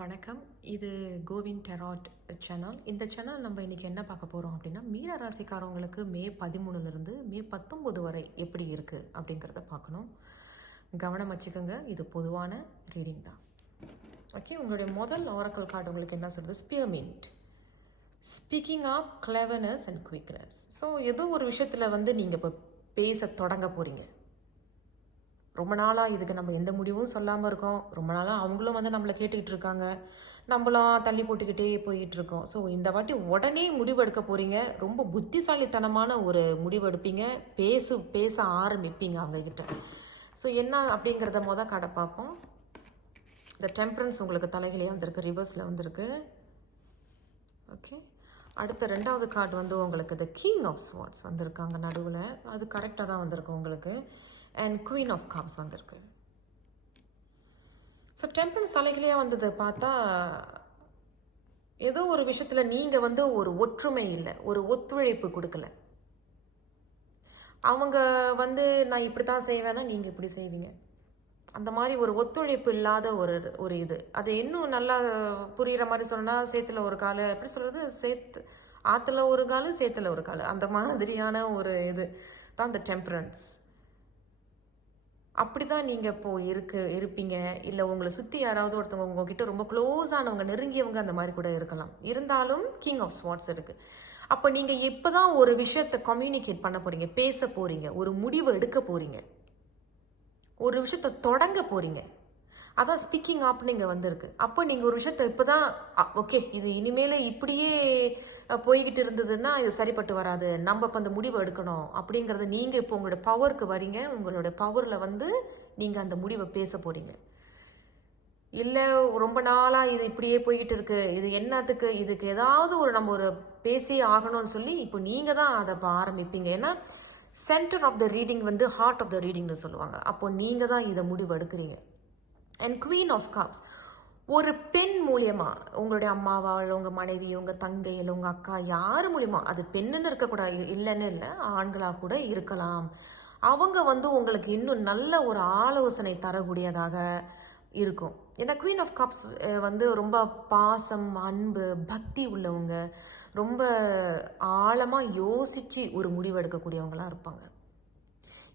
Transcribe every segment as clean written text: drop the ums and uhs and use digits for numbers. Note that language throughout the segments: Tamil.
வணக்கம். இது கோவின் டெராட் சேனல். இந்த சேனல் நம்ம இன்றைக்கி என்ன பார்க்க போகிறோம் அப்படின்னா, மீன ராசிக்காரவங்களுக்கு மே 13லேருந்து மே 19 வரை எப்படி இருக்குது அப்படிங்கிறத பார்க்கணும். கவனம் வச்சுக்கோங்க, இது பொதுவான ரீடிங் தான். ஓகே, உங்களுடைய முதல் ஆரக்கல் கார்டு உங்களுக்கு என்ன சொல்கிறது? Spearmint, speaking of cleverness and quickness. So ஏதோ ஒரு விஷயத்தில் நீங்கள் இப்போ பேச தொடங்க போகிறீங்க. ரொம்ப நாளாக இதுக்கு நம்ம எந்த முடிவும் சொல்லாமல் இருக்கோம். ரொம்ப நாளாக அவங்களும் நம்மளை கேட்டுக்கிட்டு இருக்காங்க, நம்மளாம் தள்ளி போட்டுக்கிட்டே போய்கிட்டு இருக்கோம். ஸோ இந்த வாட்டி உடனே முடிவு எடுக்க போகிறீங்க. ரொம்ப புத்திசாலித்தனமான ஒரு முடிவு எடுப்பீங்க. பேச ஆரம்பிப்பீங்க அவங்கக்கிட்ட. ஸோ என்ன அப்படிங்கிறத கார்டை பார்ப்போம். இந்த டெம்பரன்ஸ் உங்களுக்கு தலைகிலே வந்திருக்கு, ரிவர்ஸில் வந்திருக்கு. ஓகே, அடுத்த ரெண்டாவது கார்டு உங்களுக்கு த கிங் ஆஃப் ஸ்வார்ட்ஸ் வந்திருக்காங்க நடுவில். அது கரெக்டாக தான் வந்திருக்கு உங்களுக்கு. அண்ட் குவீன் ஆஃப் கப்ஸ் வந்திருக்கு. ஸோ டெம்பரன்ஸ் தலைகளையாக வந்ததை பார்த்தா ஏதோ ஒரு விஷயத்தில் நீங்கள் ஒரு ஒற்றுமை இல்லை, ஒரு ஒத்துழைப்பு கொடுக்கல. அவங்க நான் இப்படி தான் செய்வேன்னா நீங்கள் இப்படி செய்வீங்க. அந்த மாதிரி ஒரு ஒத்துழைப்பு இல்லாத ஒரு இது. அது இன்னும் நல்லா புரிகிற மாதிரி சொன்னால், சேத்துல ஒரு கால், எப்படி சொல்கிறது, ஆற்றுல ஒரு கால் சேத்துல ஒரு கால், அந்த மாதிரியான ஒரு இது தான் இந்த டெம்பரன்ஸ். அப்படி தான் நீங்கள் இப்போது இருப்பீங்க. இல்லை உங்களை சுற்றி யாராவது ஒருத்தவங்க உங்ககிட்ட ரொம்ப க்ளோஸானவங்க, நெருங்கியவங்க, அந்த மாதிரி கூட இருக்கலாம். இருந்தாலும் கிங் ஆஃப் ஸ்வார்ட்ஸ் இருக்குது. அப்போ நீங்கள் இப்போ தான் ஒரு விஷயத்தை கம்யூனிகேட் பண்ண போகிறீங்க, பேச போகிறீங்க, ஒரு முடிவு எடுக்க போகிறீங்க, ஒரு விஷயத்தை தொடங்க போகிறீங்க. அதான் ஸ்பீக்கிங் ஆப்னு இங்கே வந்திருக்கு. அப்போ நீங்கள் ஒரு விஷயத்தை இப்போ தான் ஓகே, இது இனிமேல் இப்படியே போய்கிட்டு இருந்ததுன்னா இது சரிப்பட்டு வராது, நம்ம இப்போ அந்த முடிவை எடுக்கணும் அப்படிங்கிறத நீங்கள் இப்போ உங்களோட பவருக்கு வரீங்க. உங்களோட பவரில் நீங்கள் அந்த முடிவை பேச போகிறீங்க. இல்லை ரொம்ப நாளாக இது இப்படியே போய்கிட்டு இருக்கு, இது என்னத்துக்கு, இதுக்கு ஏதாவது நம்ம ஒரு பேசி ஆகணும்னு சொல்லி இப்போ நீங்கள் தான் அதை ஆரம்பிப்பீங்க. ஏன்னா centre of the reading heart of the ரீடிங்னு சொல்லுவாங்க. அப்போ நீங்கள் தான் இதை முடிவு எடுக்கிறீங்க. அண்ட் குவீன் ஆஃப் கப்ஸ், ஒரு பெண் மூலியமாக, உங்களுடைய அம்மாவா, இல்லை உங்கள் மனைவி, உங்கள் தங்கை, இல்லை உங்கள் அக்கா, யார் மூலியமா, அது பெண்ணுன்னு இருக்கக்கூடாது, இல்லைன்னு இல்லை, ஆண்களாக கூட இருக்கலாம். அவங்க உங்களுக்கு இன்னும் நல்ல ஒரு ஆலோசனை தரக்கூடியதாக இருக்கும். ஏன்னா குவீன் ஆஃப் கப்ஸ் ரொம்ப பாசம், அன்பு, பக்தி உள்ளவங்க, ரொம்ப ஆழமாக யோசித்து ஒரு முடிவு எடுக்கக்கூடியவங்களாக இருப்பாங்க.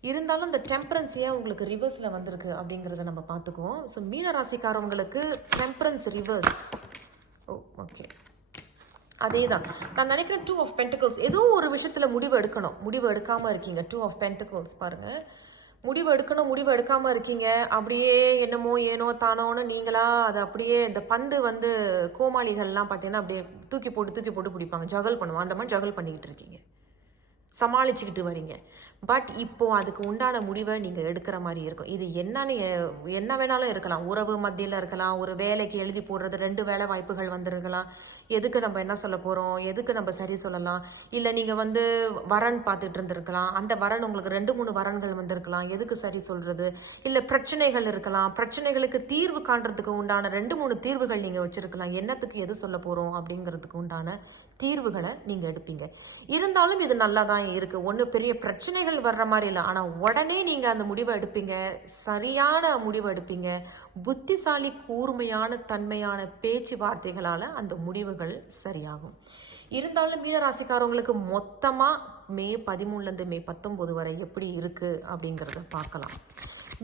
இருந்தாலும் இந்த டெம்பரன்ஸ் ஏன் உங்களுக்கு ரிவர்ஸில் வந்திருக்கு அப்படிங்கிறத நம்ம பார்த்துக்குவோம். ஸோ மீன ராசிக்காரவங்களுக்கு டெம்பரன்ஸ் ரிவர்ஸ். ஓகே, அதே தான் நான் நினைக்கிறேன். 2 ஆஃப் பென்டிகல்ஸ், ஏதோ ஒரு விஷயத்தில் முடிவு எடுக்கணும், முடிவு எடுக்காமல் இருக்கீங்க. 2 ஆஃப் பென்டிகல்ஸ் பாருங்கள், முடிவு எடுக்காமல் இருக்கீங்க. அப்படியே என்னமோ ஏனோ தானோன்னு நீங்களா அதை அப்படியே, இந்த பந்து கோமாளிகள்லாம் பார்த்தீங்கன்னா அப்படியே தூக்கி போட்டு பிடிப்பாங்க, ஜகல் பண்ணுவோம், அந்த மாதிரி ஜகல் பண்ணிக்கிட்டு இருக்கீங்க, சமாளிச்சுக்கிட்டு வரீங்க. பட் இப்போது அதுக்கு உண்டான முடிவை நீங்கள் எடுக்கிற மாதிரி இருக்கும். இது என்ன வேணாலும் இருக்கலாம். உறவு மத்தியில் இருக்கலாம், ஒரு வேலைக்கு எழுதி போடுறது, 2 வேலை வாய்ப்புகள் வந்திருக்கலாம். எதுக்கு நம்ம என்ன சொல்ல போகிறோம், எதுக்கு நம்ம சரி சொல்லலாம். இல்லை நீங்கள் வரன் பார்த்துட்டு இருந்திருக்கலாம், அந்த வரன் உங்களுக்கு 2-3 வரன்கள் வந்திருக்கலாம், எதுக்கு சரி சொல்கிறது. இல்லை பிரச்சனைகள் இருக்கலாம், பிரச்சனைகளுக்கு தீர்வு காண்றதுக்கு உண்டான 2-3 தீர்வுகள் நீங்கள் வச்சுருக்கலாம். என்னத்துக்கு எது சொல்ல போகிறோம் அப்படிங்கிறதுக்கு உண்டான தீர்வுகளை நீங்கள் எடுப்பீங்க. இருந்தாலும் இது நல்லா தான் இருக்குது, ஒன்றும் பெரிய பிரச்சனைகள் வர்ற மாதிரி இல்லை. ஆனால் உடனே நீங்கள் அந்த முடிவை எடுப்பீங்க, சரியான முடிவை எடுப்பீங்க. புத்திசாலி, கூர்மையான, தன்மையான பேச்சுவார்த்தைகளால் அந்த முடிவுகள் சரியாகும். இருந்தாலும் மீனராசிக்காரவங்களுக்கு மொத்தமாக மே 13லேருந்து மே 19 வரை எப்படி இருக்குது அப்படிங்கிறத பார்க்கலாம்.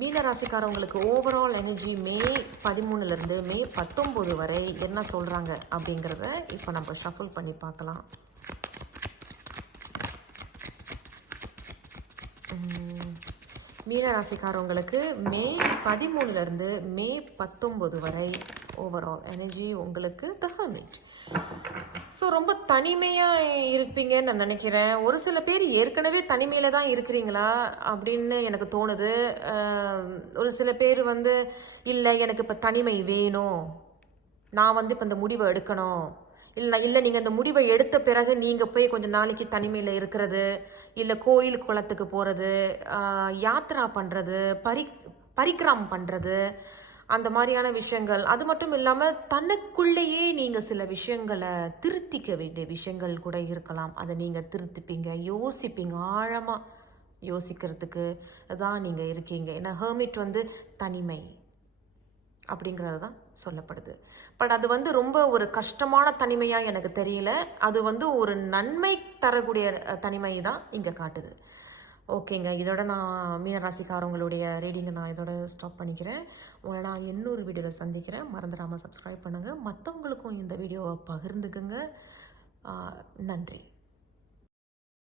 மீனராசிக்காரவங்களுக்கு ஓவரால் எனர்ஜி மே 13லேருந்து மே 19 வரை என்ன சொல்கிறாங்க அப்படிங்கிறத இப்போ நம்ம ஷஃபிள் பண்ணி பார்க்கலாம். மீனராசிக்காரவங்களுக்கு மே 13லேருந்து மே 19 வரை ஓவரால் எனர்ஜி உங்களுக்கு த ஹெர்மிட். ஸோ ரொம்ப தனிமையாக இருப்பீங்கன்னு நான் நினைக்கிறேன். ஒரு சில பேர் ஏற்கனவே தனிமையில் தான் இருக்கிறீங்களா அப்படின்னு எனக்கு தோணுது. ஒரு சில பேர் இல்லை எனக்கு இப்போ தனிமை வேணும், நான் இப்போ இந்த முடிவை எடுக்கணும், இல்லை நீங்கள் அந்த முடிவை எடுத்த பிறகு நீங்கள் போய் கொஞ்சம் நாளைக்கு தனிமையில் இருக்கிறது, இல்லை கோயில் குளத்துக்கு போகிறது, யாத்திரா பண்ணுறது, பரிக்கிரமம் பண்ணுறது, அந்த மாதிரியான விஷயங்கள். அது மட்டும் இல்லாமல் தனக்குள்ளேயே நீங்கள் சில விஷயங்களை திருத்திக்க வேண்டிய விஷயங்கள் கூட இருக்கலாம். அதை நீங்கள் திருத்திப்பீங்க, யோசிப்பீங்க, ஆழமாக யோசிக்கிறதுக்கு தான் நீங்கள் இருக்கீங்க. ஏன்னா ஹெர்மிட் தனிமை, அப்படிங்கிறது தான் சொல்லப்படுது. பட் அது வந்து ரொம்ப ஒரு கஷ்டமான தனிமையாக எனக்கு தெரியல. அது வந்து ஒரு நன்மை தரக்கூடிய தனிமை தான் இங்கே காட்டுது. ஓகேங்க, இதோட நான் மீனராசிக்காரவங்களுடைய ரீடிங்கை நான் இதோட ஸ்டாப் பண்ணிக்கிறேன். உங்களை நான் இன்னொரு வீடியோவில் சந்திக்கிறேன். மறந்துடாமல் சப்ஸ்கிரைப் பண்ணுங்கள். மற்றவங்களுக்கும் இந்த வீடியோவை பகிர்ந்துக்குங்க. நன்றி.